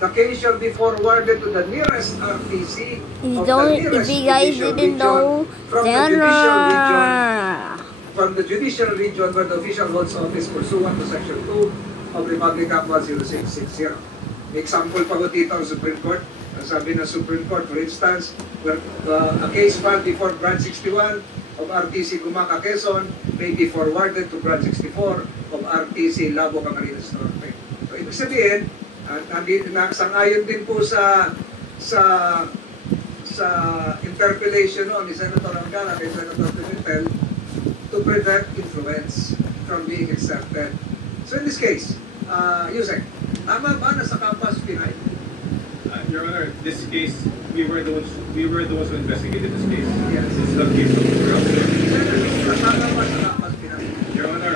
The case shall be forwarded to the nearest RTC of the If nearest you guys judicial didn't region know, from the judicial region where the official holds office pursuant to Section 2 of Republic Act 10660. Example pa ko dito ang Supreme Court. Ang sabi ng Supreme Court, for instance, where a case filed before Branch 61 of RTC Gumaca, Quezon may be forwarded to Branch 64 of RTC Labo, Camarines Norte. So, ibig sabihin, sang-ayon din po sa interpellation ni Senator Angara kay Senator Pimentel to prevent influence from being accepted. So in this case, Yusek, tama ba na sa Capas Pinay? Your Honor, this case, we were the ones who investigated this case. Yes. This is the case of corruption. Tama ba sa Capas Pinay? Your Honor,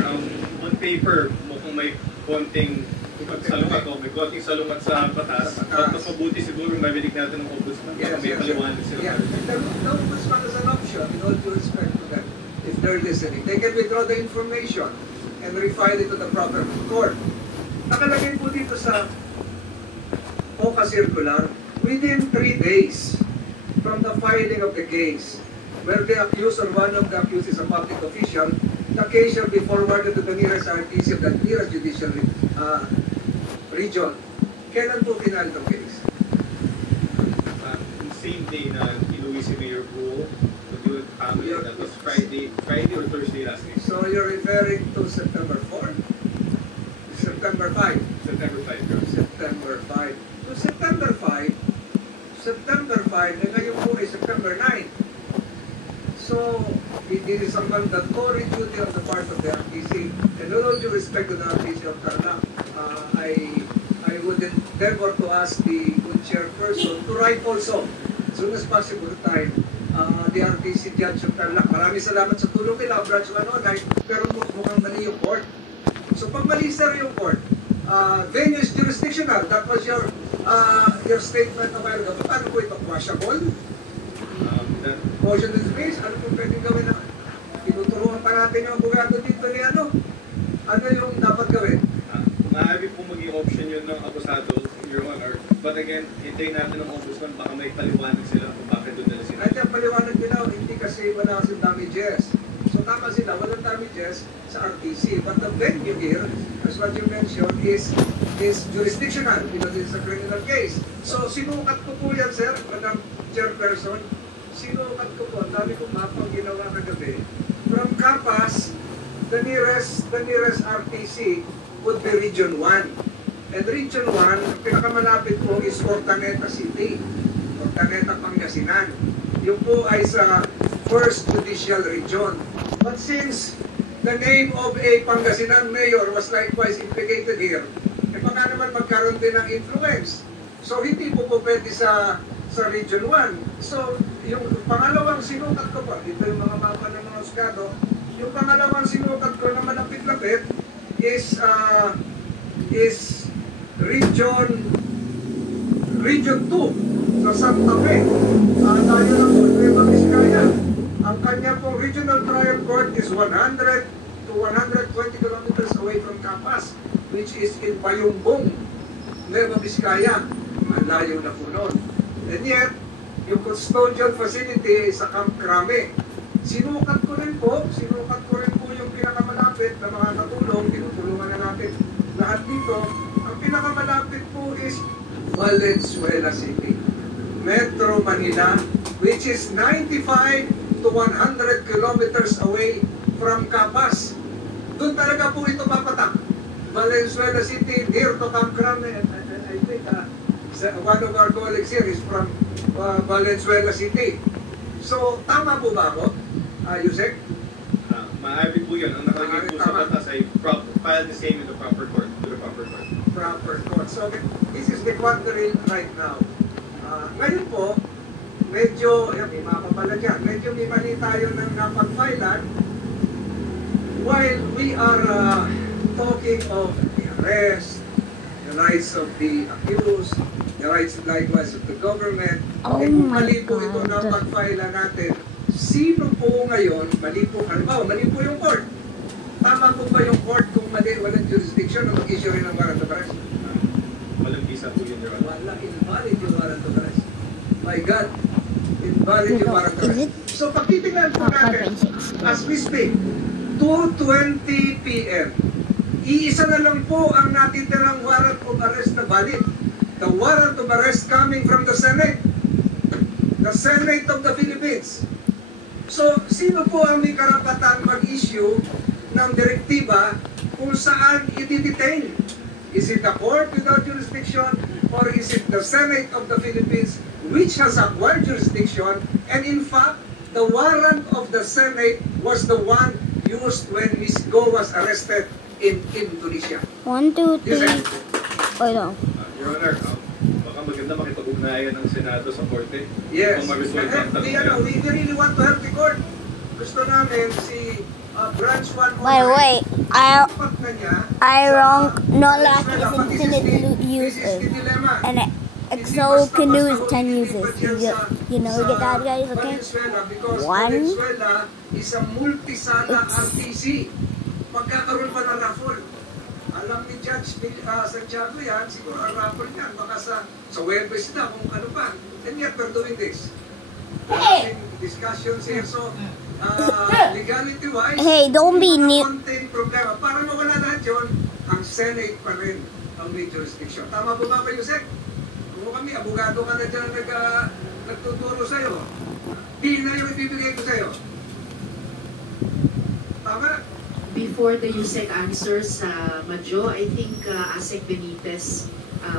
on paper, mukhang may konting salungat o may konting salungat sa batas. At mas mabuti siguro mabinig natin ng Ombudsman. Yes, may paliwanag sila. Yeah. The Ombudsman is an option, in all due respect to them, if they're listening. They can withdraw the information and refile it to the proper court. Nakalagay po dito sa OCA circular, within 3 days from the filing of the case, where the accused or one of the accused is a public official, the case shall be forwarded to the nearest RTC of the nearest judicial region. Kailan po final ng case? Same day na inuwi si Mayor Buo, that was Friday or Thursday last week. So you're referring to September 4? September 5? September 5, Your Honor. September 5. So September 5, na ngayon po ay September 9. So, it is a mandatory duty on the part of the RTC. And with all due respect to the RTC of Tarlac, I would endeavor to ask the good chairperson to write also, as soon as possible time, the RTC Judge of Tarlac. Maraming salamat sa tulong nila, Branch 109, pero mukhang mali yung court. So pag mali sir yung court, venue is jurisdictional. That was your statement a while ago. Paano po ito? Washable? Motion to dismiss? Ano po pwedeng gawin na? Tinuturuan pa natin yung abogado dito ni ano? Ano yung dapat gawin? Maaari po maging option yun ng akusado, Your Honor. But again, hintayin natin ng Ombudsman, baka may paliwanag sila kung bakit doon nila sila. Ay, paliwanag nila, hindi kasi wala kasing damages. So tama sila, walang damages sa RTC. But the venue here, as what you mentioned, is jurisdictional because it's a criminal case. So sinukat ko po yan, sir, Madam Chairperson. Sinukat ko po, ang dami kong mapang ginawa kagabi. From Capas, the nearest RTC would be Region 1. And Region 1, pinakamalapit po is Hortaneta City, Hortaneta, Pangasinan. Yung po ay sa 1st Judicial Region. But since the name of a Pangasinan mayor was likewise implicated here, eh baka naman magkaroon din ng influence. So hindi po pwede sa Region 1. So yung pangalawang sinukat ko pa, ito yung mga mapa ng mga husgado, yung pangalawang sinukat ko na malapit-lapit is Region 2 sa Santa Fe. Tayo na po, Nueva Vizcaya. Ang kanya pong regional trial court is 100 to 120 kilometers away from Capas, which is in Bayumbong, Nueva Vizcaya. Ang layo na po nun. And yet, yung custodial facility sa Camp Crame. Sinukat ko rin po yung pinakamalapit na mga katulong, tinutulungan na natin lahat dito. Ang pinakamalapit po is Valenzuela City, Metro Manila, which is 95 to 100 kilometers away from Capas. Doon talaga po ito papatak. Valenzuela City, near to Camp Crame, and I think one of our colleagues here is from Valenzuela City. So, tama po ba ako, Yusek? Maaari po yun. Ang nakalagay po sa batas ay file the same in the proper court, to the proper court. Proper court. So, this is the quadrille right now. Ngayon po, medyo, may mapapala dyan, medyo may mali tayo ng napag-filean while we are talking of the arrest, the rights of the accused, the rights likewise of the government. Kung mali po ito na pag-file natin, sino po ngayon, mali po yung court. Tama po ba yung court kung mali, walang jurisdiction na mag-issue rin ng warrant of arrest? Walang visa po yun, Your Honor. Wala, invalid yung warrant of arrest. My God, invalid yung warrant of arrest. So pagtitingnan po natin, as we speak, 2:20 p.m. Iisa na lang po ang natitirang warrant of arrest na valid. The warrant of arrest coming from the Senate. The Senate of the Philippines. So, sino po ang may karapatan mag-issue ng direktiba kung saan i-detain? Is it the court without jurisdiction or is it the Senate of the Philippines which has acquired jurisdiction? And in fact, the warrant of the Senate was the one used when Ms. Go was arrested in Indonesia. 1, 2, 3. Yes, Oh, no. Your Honor, baka maganda makipag-ugnayan ng Senado sa Korte. Yes. Kung ma-resolve ang tanong na yan. We really want to help the court. Gusto namin si Branch 109. By the way, Impact na niya I sa wrong not Venezuela. like But infinite this is uses. the dilemma. And Hindi XO basta-basta canoes 10 hindi uses. pa dyan You know, sa get that, guys, okay? Venezuela, because 1. Venezuela is a multisala RTC. Magkakaroon pa ng raffle. Alam ni Judge Santiago yan, siguro ang raffle niyan, baka sa Webes na, kung ano pa. And yet, we're doing this. Having discussions here, so legality-wise, Hey, don't be hindi new. na konting problema. Para mawala lahat yun, ang Senate pa rin ang may jurisdiction. Tama po ba kayo, Sec? Kung kami, abogado ka na dyan nagtuturo sa'yo. Di na yung ibibigay ko sa'yo. Tama? Before the USEC answers, Majo, I think ASEC Benitez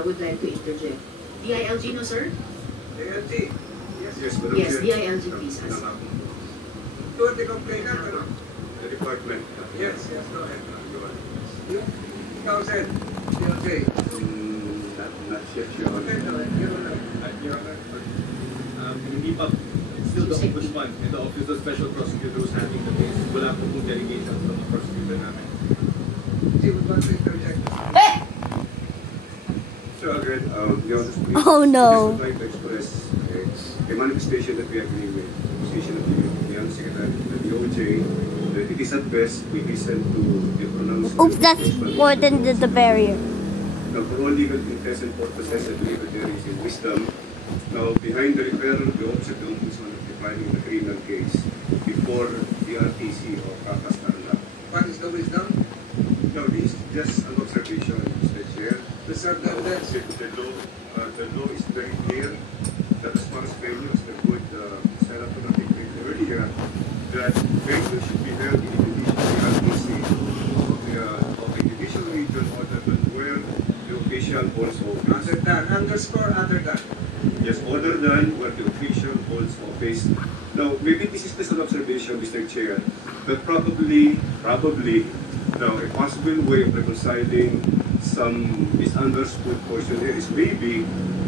would like to interject. DILG, no, sir? ALG. Yes. Yes, Madam Yes, Chair. DILG, please. ASEC. You are the complainant, ano? The department. Yes, go ahead. Your Honor. Ikaw, Sen. DLJ. Not yet, Your Okay, Honor. Your Honor, hindi pa, it's still the Ombudsman and the Office of Special Prosecutor who's handling the case. Wala po pong delegation from the prosecutor namin. She would want to interject. So again, Your Honor, please, Oh, no. just would like to express a manifestation that we agree with the position of the Young Secretary of the DOJ, that it is at best we listen to the pronouncement. Oops, that's more than the barrier. Now, for all legal intents and purposes, I believe that there is a wisdom. Now, behind the referral, the Office of the Ombudsman of defining the criminal case before the RTC or Kakas Tarlac. What is the wisdom? Now, this is just an observation, Mr. Chair. The law is very clear that as far as venue, as the good Senator articulated earlier, that venue should be held in the RTC of a judicial region other than where the official holds office. Other than, underscore other than. Yes, other than where the official holds office. Now, maybe this is just an observation, Mr. Chair, that probably, now, a possible way of reconciling some misunderstood portion here is maybe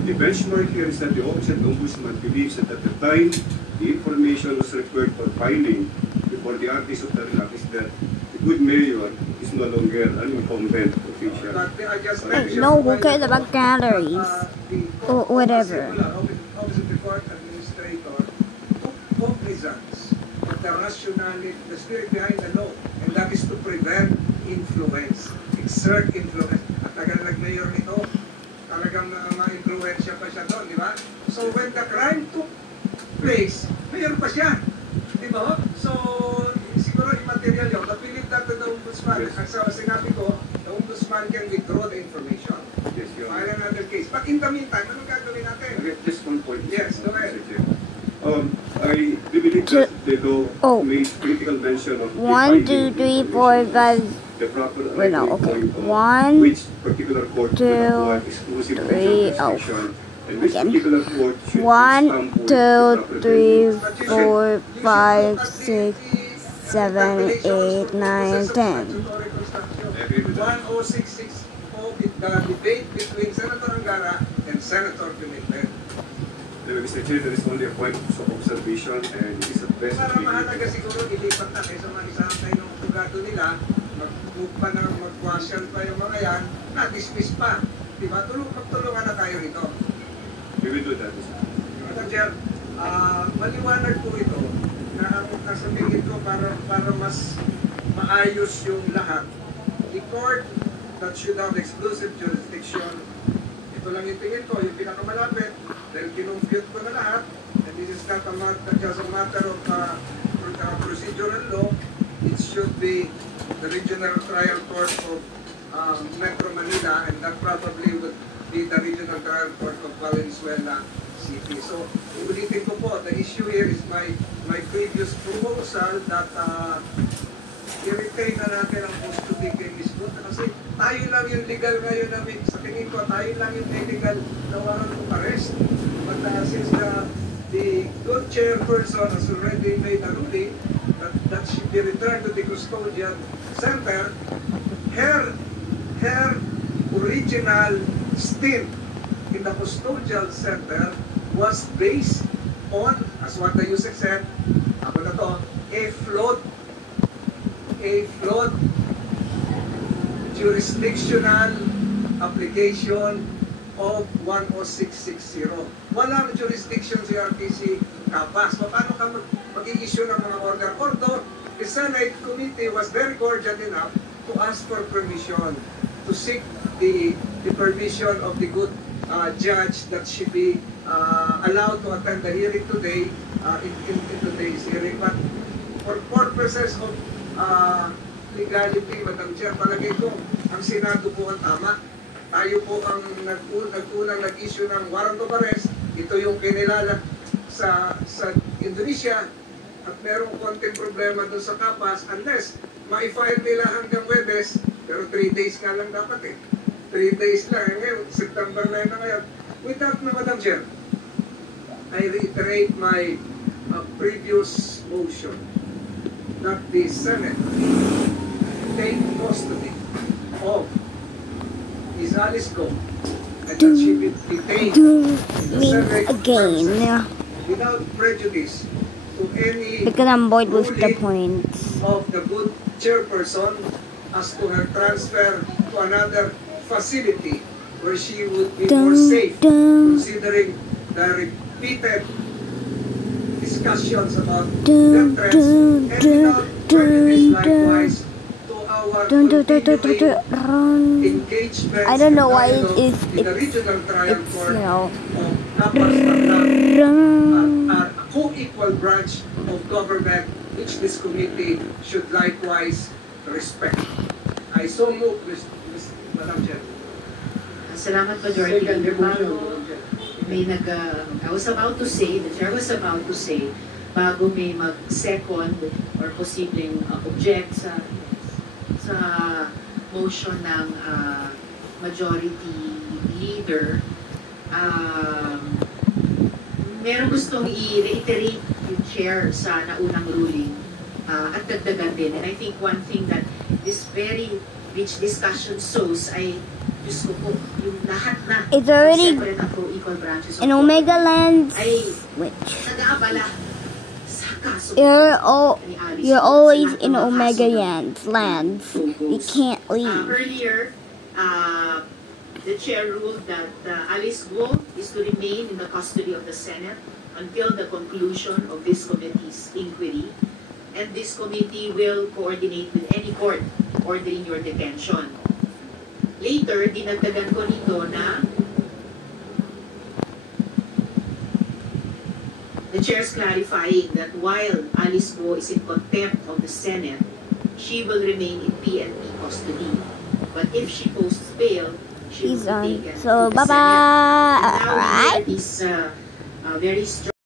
the benchmark here is that the Office of the Ombudsman believes that at the time the information was required for filing before the artist of Tarlac is that the good mayor is no longer an incumbent official. But I just Hey, mentioned no, who why cares the- about galleries? the Or whatever. Office of the Court Administrator took cognizance of the rationality, the spirit behind the law, and that is to prevent influence, exert influence. At tagal nag-mayor nito, talagang ma-influensya pa siya doon, di ba? So when the crime took place, mayor pa siya. Di ba? So, siguro immaterial yun. But we leave that to the Ombudsman. Yes. Ang sinabi ko, the Ombudsman can withdraw the information. Yes, Your File Honor. another case. But in the meantime, anong gagawin natin? Okay, just one point. Yes, go ahead. Mr. Chair. I do believe that the law made critical mention of 1, 2, 3, 4, 5. the proper Wait, no, point okay. of 1, which particular court would 2, acquire exclusive 3, jurisdiction, and which Again. particular court should 1, stamp with 2, the proper 3, venue. 4, 5, 6, 7, 8, 9, 10. I agree with that. 1066 po, the debate between Senator Angara and Senator Pimentel. Mr. Chair, there is only a point of observation, and it is at best Para we- mahalaga siguro ilipat na kaysa mag-isahan tayo ng abogado nila, mag-move pa na, mag-question pa yung mga yan, na-dismiss pa. Diba? Magtulungan na tayo rito. we will do that. Mr. Chair. Madam Chair, maliwanag po ito na ang nasabihin ko para mas maayos yung lahat. The court that should have exclusive jurisdiction ito lang yung tingin ko, yung pinakamalapit, dahil kinumpute ko na lahat, and this is not a matter, just a matter of procedural law, it should be the Regional Trial Court of Metro Manila, and that probably would be the Regional Trial Court of Valenzuela City. So, ulitin ko po, the issue here is my previous proposal that i-retain na natin ang custody kay Ms. Good. Kasi tayo lang yung legal ngayon na sa tingin ko, tayo lang yung legal na warrant of arrest. But since the good chairperson has already made a ruling that should be returned to the custodial center, her original stint in the custodial center was based on, as what the USEC said, ako na to, a flawed jurisdictional application of 10660. Walang jurisdiction si RTC Capas. Paano ka mag-i-issue ng mga order? Although, the Senate Committee was very cordial enough to ask for permission, to seek the permission of the good judge that she be allowed to attend the hearing today, in today's hearing. But for purposes of legality, Madam Chair, palagay ko, ang Senado po ang tama. Tayo po ang nag-unang nag-issue ng warrant of arrest. Ito yung kinilala sa Indonesia, at merong konting problema doon sa Capas, unless ma-file nila hanggang Webes, pero 3 days nga lang dapat 3 days lang. Ngayon, September 9 na ngayon. With that, Madam Chair, I reiterate my previous motion that the Senate take custody of Ms. Alice Go and that she be detained in the Senate again. without prejudice to any Because I'm bored with the ruling points. of the good chairperson as to her transfer to another facility where she would be more safe, considering the repeated discussions about death threats, and without prejudice likewise to our continuing engagement I don't know why in the regional trial it's, court you know, of Capas, a co-equal branch of government which this committee should likewise respect. I so move, Madam Chair. Salamat, Majority Second Leader motion, Bago. Madam Chair. I was about to say, the Chair was about to say, bago may mag-second or posibleng object sa motion ng Majority Leader, meron gustong i-reiterate yung Chair sa naunang ruling at dagdagan din. And I think one thing that this very rich discussion shows ay Diyos ko po, yung lahat na It's already separate and co-equal branches of in Omega Land, ay which nag-aabala sa kaso you're always in Omega lands. You can't leave. Earlier, the chair ruled that Alice Guo is to remain in the custody of the Senate until the conclusion of this committee's inquiry, and this committee will coordinate with any court ordering your detention. Later, dinagdagan ko nito na the chair is clarifying that while Alice Guo is in contempt of the Senate, she will remain in PNP custody. But if she posts bail, she He's will on. be taken So, to the bye-bye. Senate. And now Alright. there is very strong